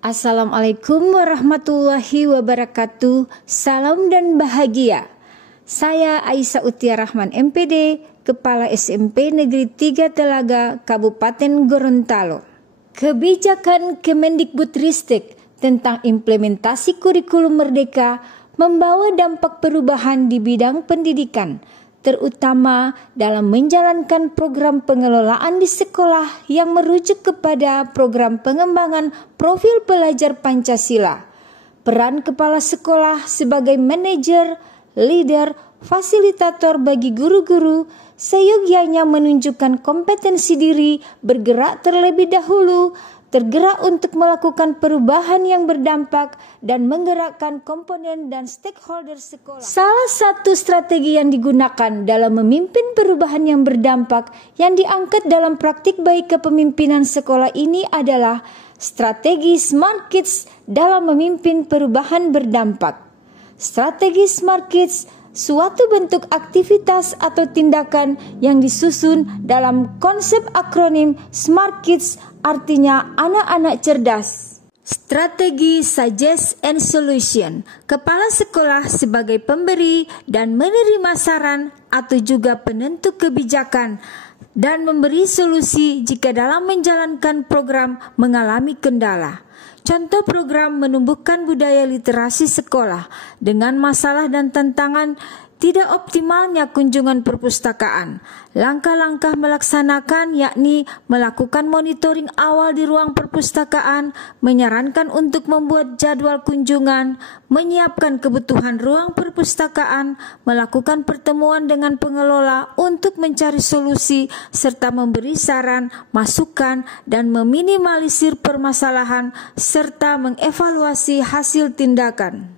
Assalamualaikum warahmatullahi wabarakatuh. Salam dan bahagia. Saya Aisyah Utia Rahman MPD, Kepala SMP Negeri 3 Telaga, Kabupaten Gorontalo. Kebijakan Kemendikbudristek tentang implementasi kurikulum merdeka membawa dampak perubahan di bidang pendidikan, terutama dalam menjalankan program pengelolaan di sekolah yang merujuk kepada program pengembangan profil pelajar Pancasila. Peran kepala sekolah sebagai manajer, leader, fasilitator bagi guru-guru seyogyanya menunjukkan kompetensi diri, bergerak terlebih dahulu, tergerak untuk melakukan perubahan yang berdampak dan menggerakkan komponen dan stakeholder sekolah. Salah satu strategi yang digunakan dalam memimpin perubahan yang berdampak yang diangkat dalam praktik baik kepemimpinan sekolah ini adalah strategi Smart Kids dalam memimpin perubahan berdampak. Strategi Smart Kids suatu bentuk aktivitas atau tindakan yang disusun dalam konsep akronim Smart Kids, artinya anak-anak cerdas. Strategi Suggest and Solution. Kepala sekolah sebagai pemberi dan menerima saran atau juga penentu kebijakan dan memberi solusi jika dalam menjalankan program mengalami kendala. Contoh program menumbuhkan budaya literasi sekolah dengan masalah dan tantangan tidak optimalnya kunjungan perpustakaan. Langkah-langkah melaksanakan yakni melakukan monitoring awal di ruang perpustakaan, menyarankan untuk membuat jadwal kunjungan, menyiapkan kebutuhan ruang perpustakaan, melakukan pertemuan dengan pengelola untuk mencari solusi, serta memberi saran, masukan, dan meminimalisir permasalahan, serta mengevaluasi hasil tindakan.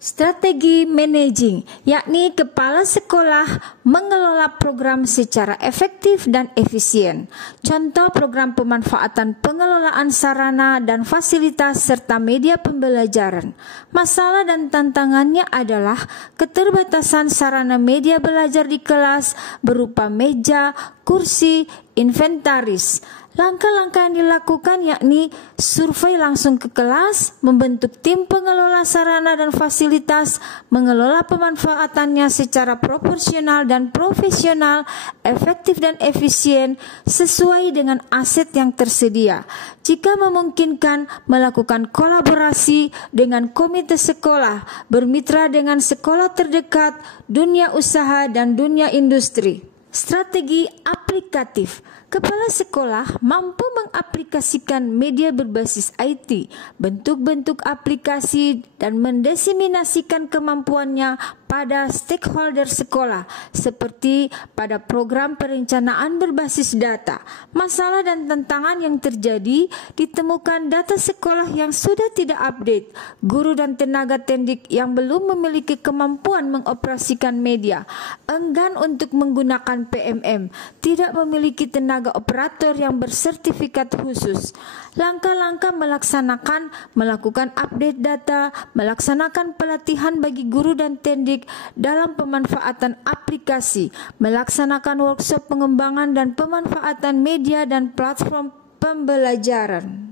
Strategi managing, yakni kepala sekolah mengelola program secara efektif dan efisien. Contoh program pemanfaatan pengelolaan sarana dan fasilitas serta media pembelajaran. Masalah dan tantangannya adalah keterbatasan sarana media belajar di kelas berupa meja, kursi, inventaris. Langkah-langkah yang dilakukan yakni survei langsung ke kelas, membentuk tim pengelola sarana dan fasilitas, mengelola pemanfaatannya secara proporsional dan profesional, efektif dan efisien, sesuai dengan aset yang tersedia. Jika memungkinkan, melakukan kolaborasi dengan komite sekolah, bermitra dengan sekolah terdekat, dunia usaha dan dunia industri. Strategi aplikatif. Kepala sekolah mampu mengaplikasikan media berbasis IT, bentuk-bentuk aplikasi, dan mendiseminasikan kemampuannya pada stakeholder sekolah, seperti pada program perencanaan berbasis data. Masalah dan tantangan yang terjadi ditemukan data sekolah yang sudah tidak update, guru dan tenaga pendidik yang belum memiliki kemampuan mengoperasikan media, enggan untuk menggunakan PMM, tidak memiliki tenaga operator yang bersertifikat khusus. Langkah-langkah melakukan update data, melaksanakan pelatihan bagi guru dan pendidik dalam pemanfaatan aplikasi, melaksanakan workshop pengembangan dan pemanfaatan media dan platform pembelajaran.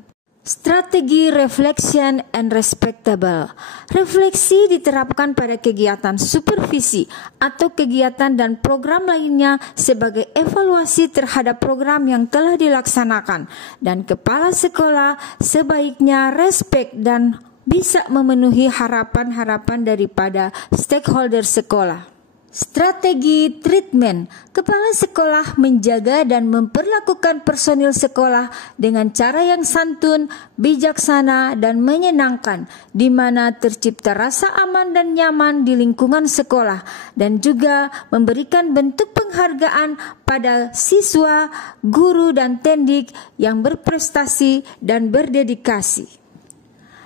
Strategi reflection and respectable. Refleksi diterapkan pada kegiatan supervisi atau kegiatan dan program lainnya sebagai evaluasi terhadap program yang telah dilaksanakan, dan kepala sekolah sebaiknya respect dan bisa memenuhi harapan-harapan daripada stakeholder sekolah. Strategi treatment. Kepala sekolah menjaga dan memperlakukan personil sekolah dengan cara yang santun, bijaksana, dan menyenangkan, di mana tercipta rasa aman dan nyaman di lingkungan sekolah, dan juga memberikan bentuk penghargaan pada siswa, guru, dan pendidik yang berprestasi dan berdedikasi.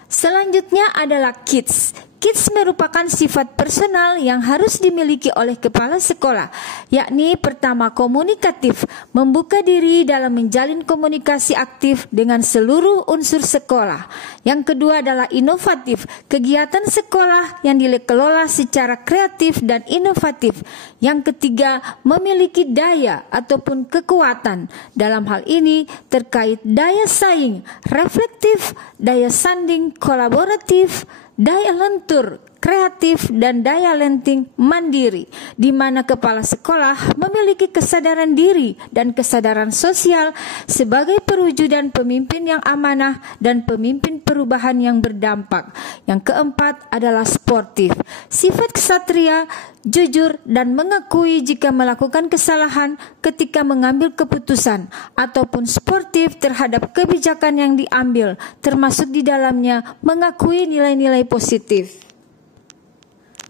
Selanjutnya adalah kids. KIDS merupakan sifat personal yang harus dimiliki oleh kepala sekolah, yakni pertama komunikatif, membuka diri dalam menjalin komunikasi aktif dengan seluruh unsur sekolah. Yang kedua adalah inovatif, kegiatan sekolah yang dikelola secara kreatif dan inovatif. Yang ketiga, memiliki daya ataupun kekuatan. Dalam hal ini terkait daya saing, reflektif, daya sanding, kolaboratif, daya lentur, kreatif, dan daya lenting mandiri, di mana kepala sekolah memiliki kesadaran diri dan kesadaran sosial sebagai perwujudan pemimpin yang amanah dan pemimpin perubahan yang berdampak. Yang keempat adalah sportif, sifat ksatria, jujur, dan mengakui jika melakukan kesalahan ketika mengambil keputusan, ataupun sportif terhadap kebijakan yang diambil, termasuk di dalamnya mengakui nilai-nilai positif.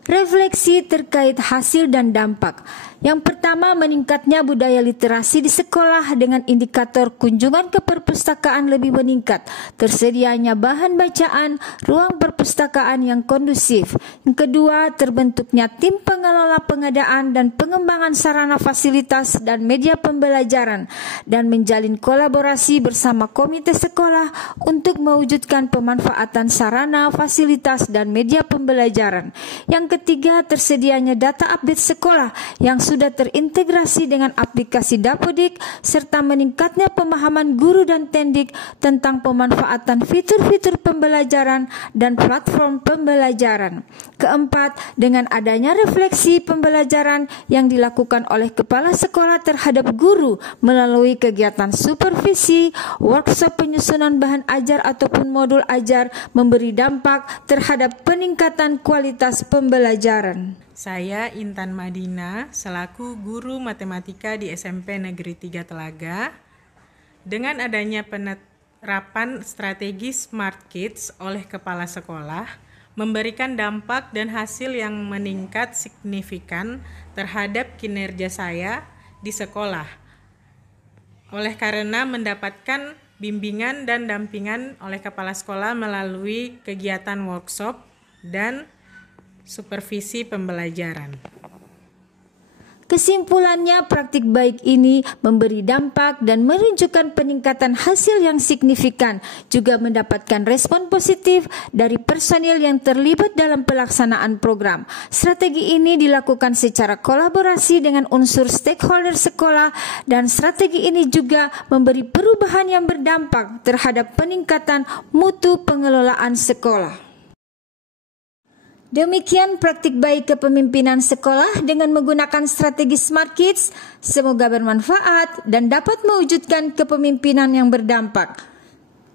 Refleksi terkait hasil dan dampak. Yang pertama, meningkatnya budaya literasi di sekolah dengan indikator kunjungan ke perpustakaan lebih meningkat, tersedianya bahan bacaan, ruang perpustakaan yang kondusif. Yang kedua, terbentuknya tim pengelola pengadaan dan pengembangan sarana fasilitas dan media pembelajaran, dan menjalin kolaborasi bersama komite sekolah untuk mewujudkan pemanfaatan sarana, fasilitas, dan media pembelajaran. Yang ketiga, tersedianya data update sekolah yang sudah terintegrasi dengan aplikasi Dapodik, serta meningkatnya pemahaman guru dan tendik tentang pemanfaatan fitur-fitur pembelajaran dan platform pembelajaran. Keempat, dengan adanya refleksi pembelajaran yang dilakukan oleh kepala sekolah terhadap guru melalui kegiatan supervisi, workshop penyusunan bahan ajar ataupun modul ajar, memberi dampak terhadap peningkatan kualitas pembelajaran. Saya Intan Madina, selaku guru matematika di SMP Negeri 3 Telaga. Dengan adanya penerapan strategi Smart Kids oleh kepala sekolah, memberikan dampak dan hasil yang meningkat signifikan terhadap kinerja saya di sekolah. Oleh karena mendapatkan bimbingan dan dampingan oleh kepala sekolah melalui kegiatan workshop dan supervisi pembelajaran. Kesimpulannya, praktik baik ini memberi dampak dan menunjukkan peningkatan hasil yang signifikan, juga mendapatkan respon positif dari personil yang terlibat dalam pelaksanaan program. Strategi ini dilakukan secara kolaborasi dengan unsur stakeholder sekolah, dan strategi ini juga memberi perubahan yang berdampak terhadap peningkatan mutu pengelolaan sekolah. Demikian praktik baik kepemimpinan sekolah dengan menggunakan strategi Smart Kids. Semoga bermanfaat dan dapat mewujudkan kepemimpinan yang berdampak.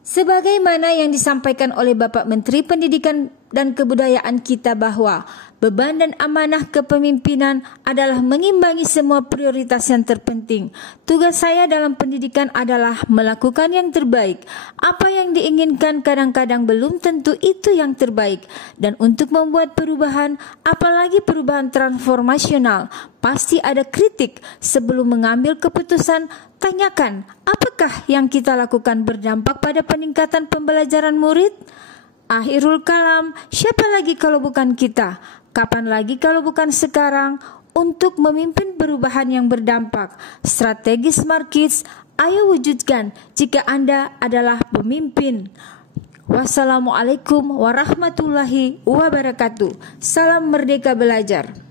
Sebagaimana yang disampaikan oleh Bapak Menteri Pendidikan dan Kebudayaan kita, bahwa beban dan amanah kepemimpinan adalah mengimbangi semua prioritas yang terpenting. Tugas saya dalam pendidikan adalah melakukan yang terbaik. Apa yang diinginkan kadang-kadang belum tentu itu yang terbaik. Dan untuk membuat perubahan, apalagi perubahan transformasional, pasti ada kritik. Sebelum mengambil keputusan, tanyakan apakah yang kita lakukan berdampak pada peningkatan pembelajaran murid? Akhirul kalam, siapa lagi kalau bukan kita? Kapan lagi kalau bukan sekarang? Untuk memimpin perubahan yang berdampak, strategi Smart Kids, ayo wujudkan jika Anda adalah pemimpin. Wassalamualaikum warahmatullahi wabarakatuh. Salam merdeka belajar.